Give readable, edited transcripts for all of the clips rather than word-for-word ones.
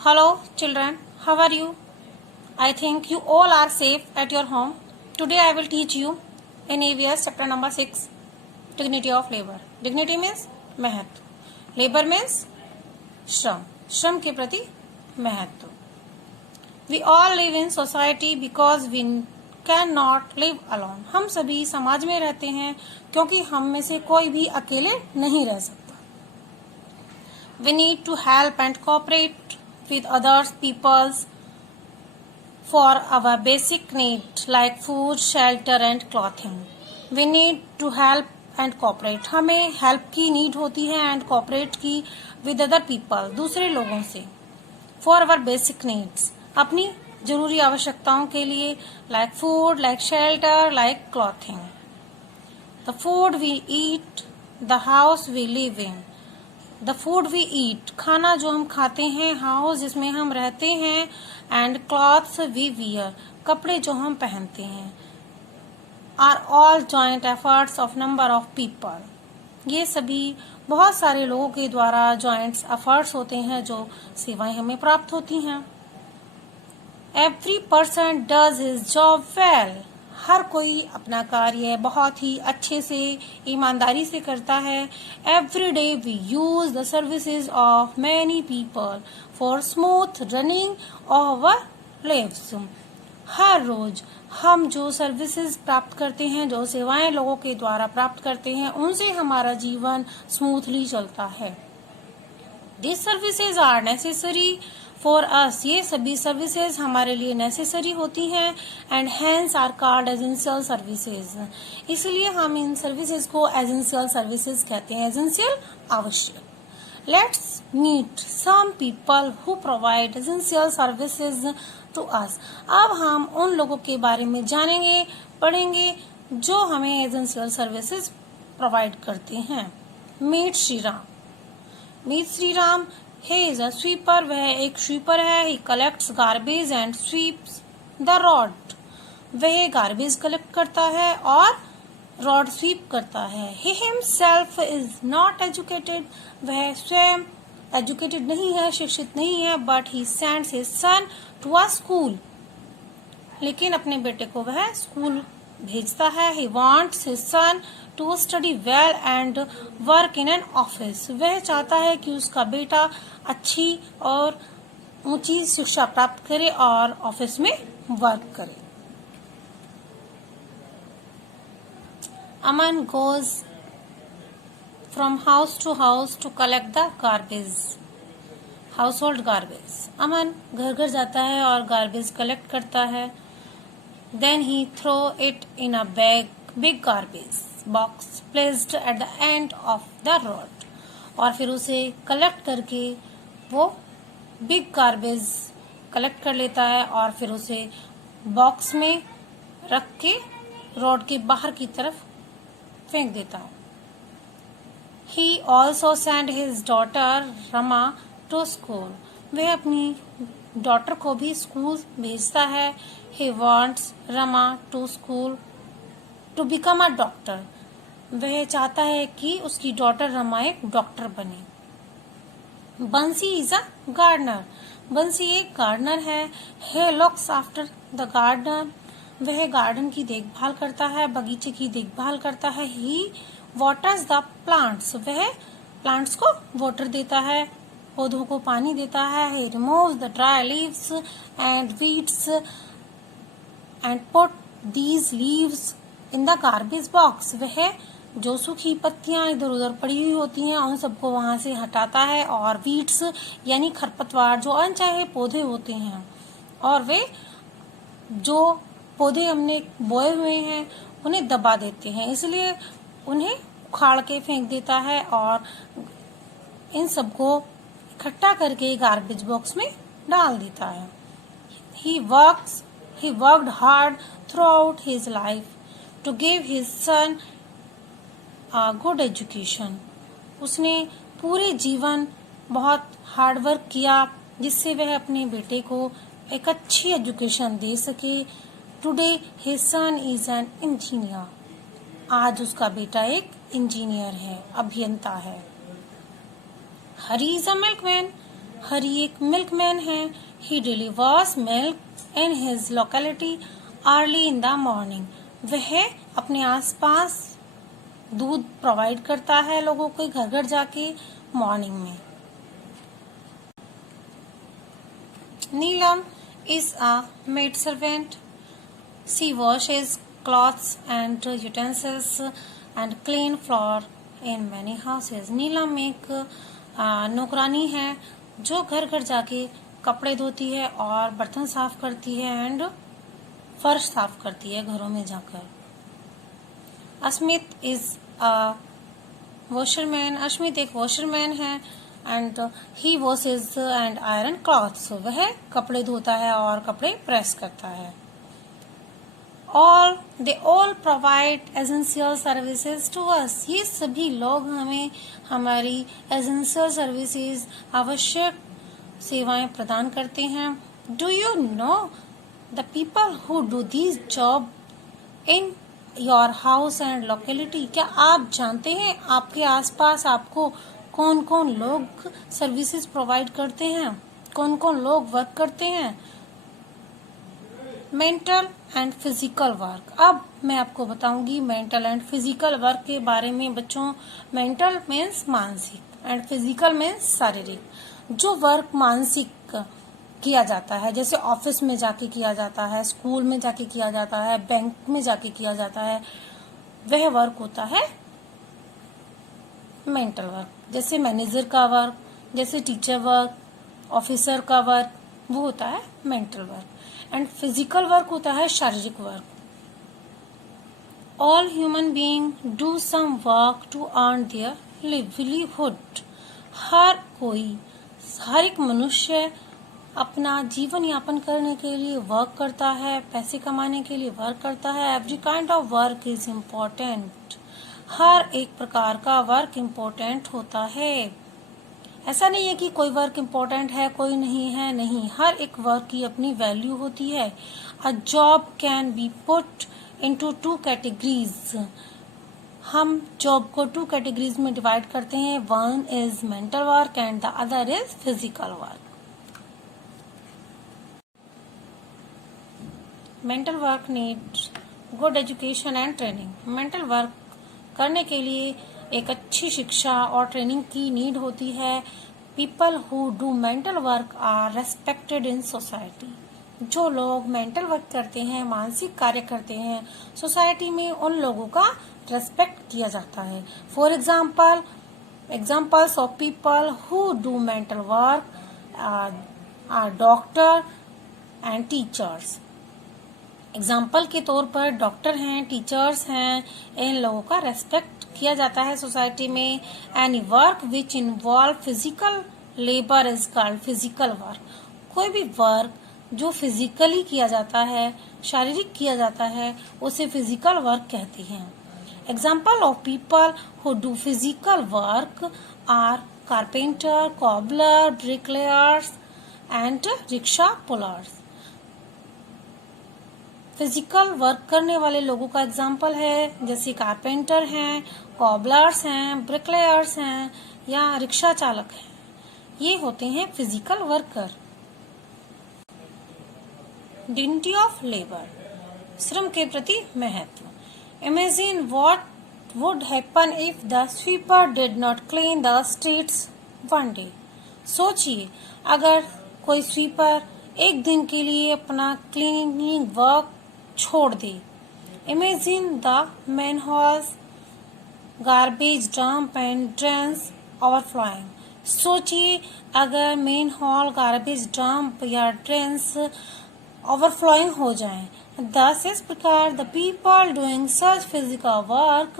Hello children, how are you? I think you all are safe at your home. Today I will teach you in AVS chapter number 6, dignity of labor. Dignity means महत्व. Labor means श्रम. श्रम के प्रति महत्व. We all live in society because we cannot live alone. हम सभी समाज में रहते हैं क्योंकि हम में से कोई भी अकेले नहीं रह सकता. We need to help and cooperate with others peoples for our basic need like food, shelter and clothing. We need to help and cooperate. हमें help की need होती है and cooperate की with other people, दूसरे लोगों से. For our basic needs, अपनी जरूरी आवश्यकताओं के लिए like food, like shelter, like clothing. The food we eat, the house we live in. The food we eat, खाना जो हम खाते हैं, हाउस जिसमें हम रहते हैं, एंड क्लॉथ्स वी वियर, कपड़े जो हम पहनते हैं, are all joint efforts of number of people. ये सभी बहुत सारे लोगों के द्वारा जॉइंट एफर्ट्स होते हैं जो सेवाएं हमें प्राप्त होती हैं. Every person does his job well. हर कोई अपना कार्य बहुत ही अच्छे से ईमानदारी से करता है. Every day we use the services of many people for smooth running of our lives. हर रोज हम जो सर्विसेज प्राप्त करते हैं, जो सेवाएं लोगों के द्वारा प्राप्त करते हैं, उनसे हमारा जीवन स्मूथली चलता है. This services are necessary for us. ये सभी सर्विसेज हमारे लिए नेसेसरी होती हैं and hence are called essential services. इसलिए हम इन सर्विसेज को एसेंशियल सर्विसेज कहते हैं. एसेंशियल आवश्यक. Let's meet some people who provide essential services to us. अब हम उन लोगों के बारे में जानेंगे, पढ़ेंगे जो हमें एसेंशियल सर्विसेज प्रोवाइड करते हैं. Meet Shri Ram. Meet Shri Ram. He is a sweeper. वह एक स्वीपर है. He collects garbage and sweeps the road. वह गार्बेज कलेक्ट करता है और रोड स्वीप करता है. He himself is not educated. वह स्वयं एजुकेटेड नहीं है, शिक्षित नहीं है. But he sends his son to a school. लेकिन अपने बेटे को वह स्कूल भेजता है. He wants his son to study well and work in an office. वह चाहता है कि उसका बेटा अच्छी और ऊंची शिक्षा प्राप्त करे और ऑफिस में वर्क करे. अमन goes from house to house to collect the garbage, household garbage. अमन घर घर जाता है और गार्बेज कलेक्ट करता है. Then he throw it in a big garbage box placed at the end of the road. और फिर उसे कलेक्ट करके वो बिग गार्बेज कलेक्ट कर लेता है और फिर उसे बॉक्स में रख के रोड के बाहर की तरफ फेंक देता है. He also sent his daughter Rama to school. वह अपनी डॉटर को भी स्कूल भेजता है. He wants Rama to school to become a doctor. वह चाहता है कि उसकी डॉटर रमा एक डॉक्टर बने. बंसी इज अ गार्डनर. बंसी एक गार्डनर है. he looks after the garden. वह गार्डन की देखभाल करता है, बगीचे की देखभाल करता है. he waters the plants. वह प्लांट्स को वाटर देता है, पौधों को पानी देता है. he removes the dry leaves and weeds and put these leaves in the garbage box. वह जो सूखी पत्तियां इधर उधर पड़ी हुई होती हैं उन सबको वहां से हटाता है और वीड्स यानी खरपतवार जो अनचाहे पौधे होते हैं और वे जो पौधे हमने बोए हुए हैं उन्हें दबा देते हैं, इसलिए उन्हें उखाड़ के फेंक देता है और इन सबको इकट्ठा करके गार्बेज बॉक्स में डाल देता है. He worked hard throughout his life to give his son a good education. उसने पूरे जीवन बहुत हार्ड वर्क किया जिससे वह अपने बेटे को एक अच्छी एजुकेशन दे सके. Today his son is an engineer. आज उसका बेटा एक इंजीनियर है, अभियंता है. हरी इज अ मिल्कमैन. हरी एक मिल्कमैन है। ही delivers milk in his locality early in the morning. वह अपने आसपास दूध प्रोवाइड करता है लोगों को घर घर जाके मॉर्निंग में। Neelam is a maid servant. She washes clothes and utensils and clean floor in many houses. नीलम एक नौकरानी है जो घर घर जाके कपड़े धोती है और बर्तन साफ करती है एंड फर्श साफ करती है घरों में जाकर। Asmit is a washerman. Ashmit एक वॉशरमैन है and he washes and iron clothes. वह कपड़े धोता है और कपड़े प्रेस करता है। they all provide essential services to us. ये सभी लोग हमें हमारी essential services आवश्यक सेवाएं प्रदान करते हैं। Do you know the people who do these job in your house and locality? क्या आप जानते हैं आपके आसपास आपको कौन कौन लोग सर्विसेज प्रोवाइड करते हैं, कौन कौन लोग वर्क करते हैं? Mental and physical work. अब मैं आपको बताऊंगी मेंटल एंड फिजिकल वर्क के बारे में बच्चों। मेंटल मीन्स मानसिक एंड फिजिकल मीन्स शारीरिक। जो वर्क मानसिक किया जाता है, जैसे ऑफिस में जाके किया जाता है, स्कूल में जाके किया जाता है, बैंक में जाके किया जाता है, वह वर्क होता है मेंटल वर्क। जैसे मैनेजर का वर्क, जैसे टीचर वर्क, ऑफिसर का वर्क, वो होता है mental work. And physical work होता है शारीरिक work. All human being do some work to earn their livelihood. हर एक मनुष्य अपना जीवन यापन करने के लिए वर्क करता है, पैसे कमाने के लिए वर्क करता है। Every kind of work is important. हर एक प्रकार का वर्क इम्पोर्टेंट होता है। ऐसा नहीं है कि कोई वर्क इम्पोर्टेंट है कोई नहीं है, नहीं, हर एक वर्क की अपनी वैल्यू होती है। A job can be put into 2 categories. हम जॉब को 2 कैटेगरीज में डिवाइड करते हैं। One is mental work and the other is physical work. Mental work needs good education and training. Mental work करने के लिए एक अच्छी शिक्षा और ट्रेनिंग की नीड होती है। People who do mental work are respected in society. जो लोग मेंटल वर्क करते हैं, मानसिक कार्य करते हैं, सोसाइटी में उन लोगों का रेस्पेक्ट किया जाता है। For examples of people who do mental work are doctor and teachers. Example के तौर पर डॉक्टर हैं, टीचर्स हैं, इन लोगों का रेस्पेक्ट किया जाता है सोसाइटी में। Any work which involve physical labour is called physical work. कोई भी वर्क जो फिजिकली किया जाता है, शारीरिक किया जाता है, उसे फिजिकल वर्क कहते हैं। Example of people who do physical work are carpenter, cobbler, bricklayers and rickshaw pullers. Physical work करने वाले लोगों का एग्जाम्पल है जैसे कारपेंटर हैं, कॉबलर्स हैं, ब्रिकलेयर्स हैं या रिक्शा चालक हैं। ये होते हैं physical worker. Dignity of labour, श्रम के प्रति महत्व। Imagine what would happen if the sweeper did not clean the streets one day. सोचिए अगर कोई स्वीपर एक दिन के लिए अपना क्लीनिंग वर्क छोड़ दे। Imagine the manholes, garbage dump and drains overflowing. सोचिए अगर मेन हॉल, गार्बेज डंप या ड्रेन्स ओवरफ्लोइंग हो जाएं। Thus, इस प्रकार the people doing such physical work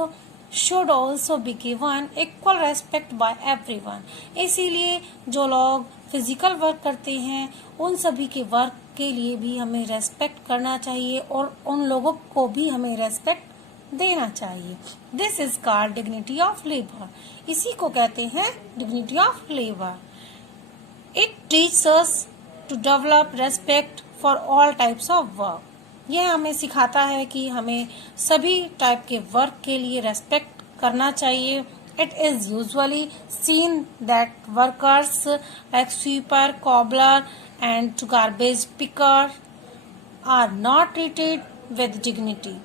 should also be given equal respect by everyone. इसीलिए जो लोग फिजिकल वर्क करते हैं उन सभी के वर्क के लिए भी हमें रेस्पेक्ट करना चाहिए और उन लोगों को भी हमें रेस्पेक्ट देना चाहिए। This is called dignity of labour. इसी को कहते हैं dignity of labour. It teaches us to develop respect for all types of work. यह हमें सिखाता है कि हमें सभी टाइप के वर्क के लिए रेस्पेक्ट करना चाहिए It is usually seen that workers like sweeper, cobbler, and garbage picker are not treated with dignity.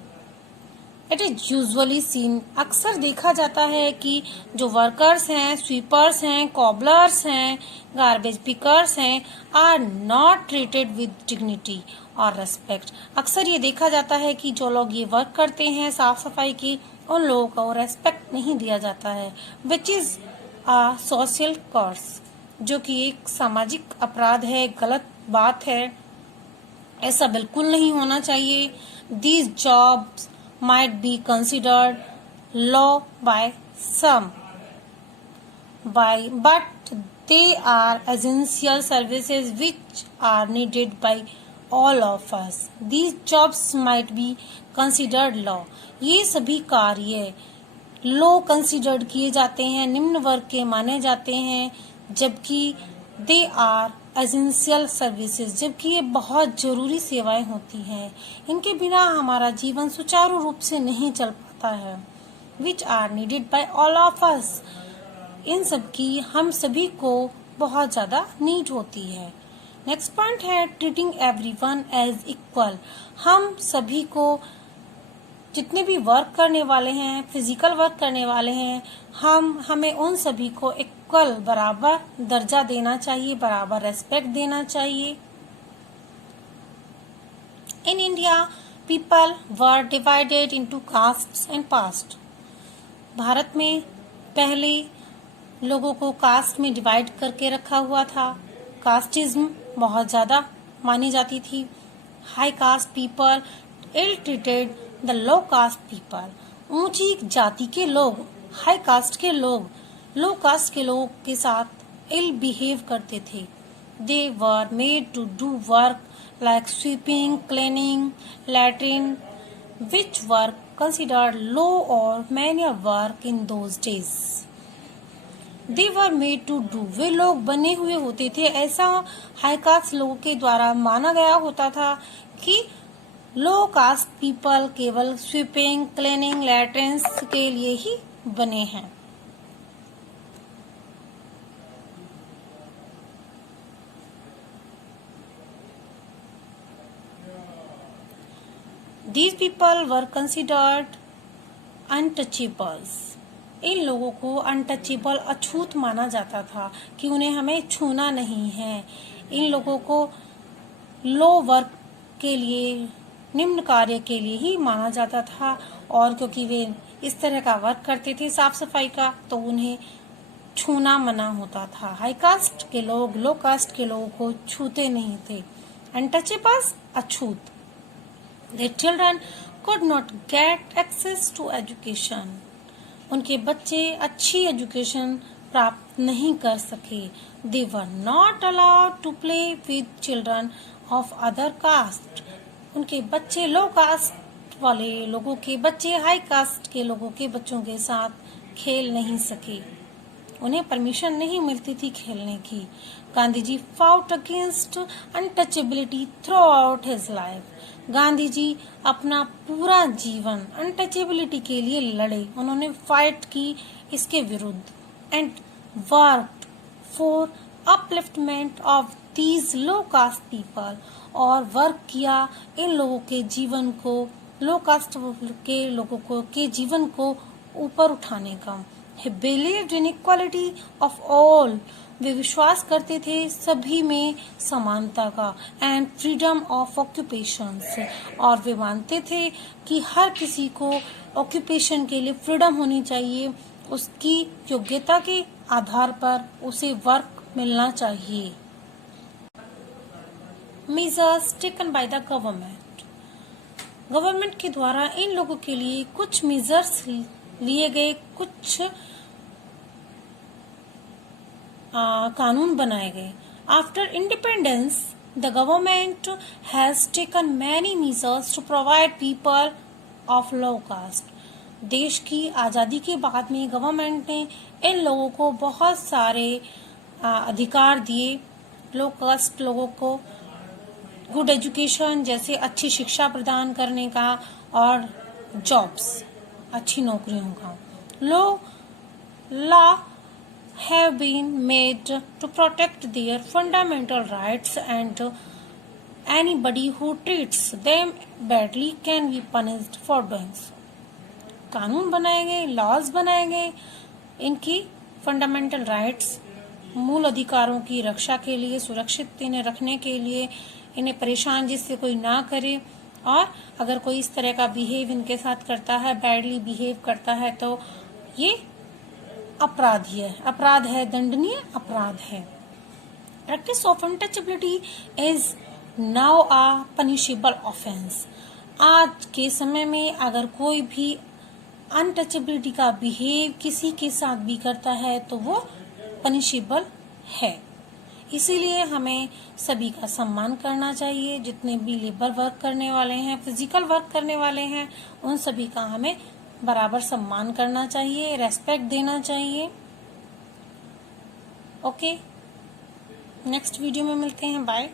It is usually seen, अक्सर देखा जाता है कि जो वर्कर्स हैं, स्वीपर्स हैं, कॉबलर्स हैं, गार्बेज पिकर्स हैं, are not treated with dignity और रेस्पेक्ट. अक्सर ये देखा जाता है कि जो लोग ये वर्क करते हैं साफ सफाई की, उन लोगों को रेस्पेक्ट नहीं दिया जाता है, which is a social cause, जो कि एक सामाजिक अपराध है, गलत बात है. ऐसा बिल्कुल नहीं होना चाहिए. These jobs might be considered low by some, but they are essential services which are needed by all of us. These jobs might be considered low. ये सभी कार्य लो कंसिडर्ड किए जाते हैं, निम्न वर्ग के माने जाते हैं, जबकि दे आर एसेंशियल सर्विसेज, जबकि ये बहुत जरूरी सेवाएं होती हैं. इनके बिना हमारा जीवन सुचारू रूप से नहीं चल पाता है. Which are needed by all of us, इन सब की हम सभी को बहुत ज्यादा नीड होती है. नेक्स्ट पॉइंट है ट्रीटिंग एवरीवन एज इक्वल. हम सभी को, जितने भी वर्क करने वाले हैं, फिजिकल वर्क करने वाले हैं, हमें उन सभी को इक्वल बराबर दर्जा देना चाहिए, बराबर रेस्पेक्ट देना चाहिए. In India people were divided into castes and past. Bharat में पहले लोगों को कास्ट में डिवाइड करके रखा हुआ था. कास्टिज्म बहुत ज्यादा मानी जाती थी. High caste people ill treated the low caste people. ऊंची जाति के लोग, हाई कास्ट के लोग, लो कास्ट के लोगों के साथ इल बिहेव करते थे. They were made to do work like sweeping, cleaning, latrine, which were considered low और manual work in those days. They were made to do, वे लोग बने हुए होते थे. ऐसा हाई कास्ट लोगों के द्वारा माना गया होता था कि लो कास्ट पीपल केवल स्वीपिंग, क्लीनिंग, लैट्रिन्स के लिए ही बने हैं. These people were considered untouchables. इन लोगों को अनटचेबल, अछूत माना जाता था कि उन्हें हमें छूना नहीं है. इन लोगों को लो वर्क के लिए, निम्न कार्य के लिए ही माना जाता था, और क्योंकि वे इस तरह का वर्क करते थे साफ सफाई का, तो उन्हें छूना मना होता था. हाई कास्ट के लोग लो कास्ट के लोगों को छूते नहीं थे. Untouchables, Achhut. Their children could not get access to education. उनके बच्चे अच्छी एजुकेशन प्राप्त नहीं कर सके. They were not allowed to play with children of other caste. उनके बच्चे लो कास्ट वाले लोगों के बच्चे हाई कास्ट के लोगों के बच्चों के साथ खेल नहीं सके. उन्हें परमिशन नहीं मिलती थी खेलने की. Gandhi ji fought against untouchability throughout his life. Gandhi ji अपना पूरा जीवन अनटचेबिलिटी के लिए लड़े. उन्होंने फाइट की इसके विरुद्ध. And worked for upliftment of these low caste people. और वर्क किया इन लोगों के जीवन को, लो कास्ट के लोगों को के जीवन को ऊपर उठाने का. He believed in equality of all. वे विश्वास करते थे सभी में समानता का. And freedom of occupations. और वे मानते थे कि हर किसी को ऑक्यूपेशन के लिए फ्रीडम होनी चाहिए. उसकी योग्यता के आधार पर उसे वर्क मिलना चाहिए. Measures taken by the government. Government के द्वारा इन लोगों के लिए कुछ मेजर्स लिए गए, कुछ कानून बनाए गए. After independence the government has taken many measures to provide people of low caste. देश की आज़ादी के बाद में गवर्नमेंट ने इन लोगों को बहुत सारे अधिकार दिए. लो कास्ट लोगों को गुड एजुकेशन, जैसे अच्छी शिक्षा प्रदान करने का, और जॉब्स, अच्छी नौकरियों का. लो law have been made to protect their fundamental rights and anybody who treats them badly can be punished for doing so. कानून बनाए गए, लॉज बनाए गए इनकी फंडामेंटल राइट्स, मूल अधिकारों की रक्षा के लिए, सुरक्षित इन्हें रखने के लिए, इन्हें परेशान जिससे कोई ना करे, और अगर कोई इस तरह का बिहेव इनके साथ करता है, बैडली बिहेव करता है, तो ये अपराधी है, अपराध है, दंडनीय अपराध है। Practice of untouchability is now a punishable offence. आज के समय में अगर कोई भी अनटचेबिलिटी का बिहेव किसी के साथ भी करता है तो वो पनिशेबल है। इसीलिए हमें सभी का सम्मान करना चाहिए। जितने भी लेबर वर्क करने वाले हैं, फिजिकल वर्क करने वाले हैं, उन सभी का हमें बराबर सम्मान करना चाहिए, रेस्पेक्ट देना चाहिए। ओके, नेक्स्ट वीडियो में मिलते हैं। बाय।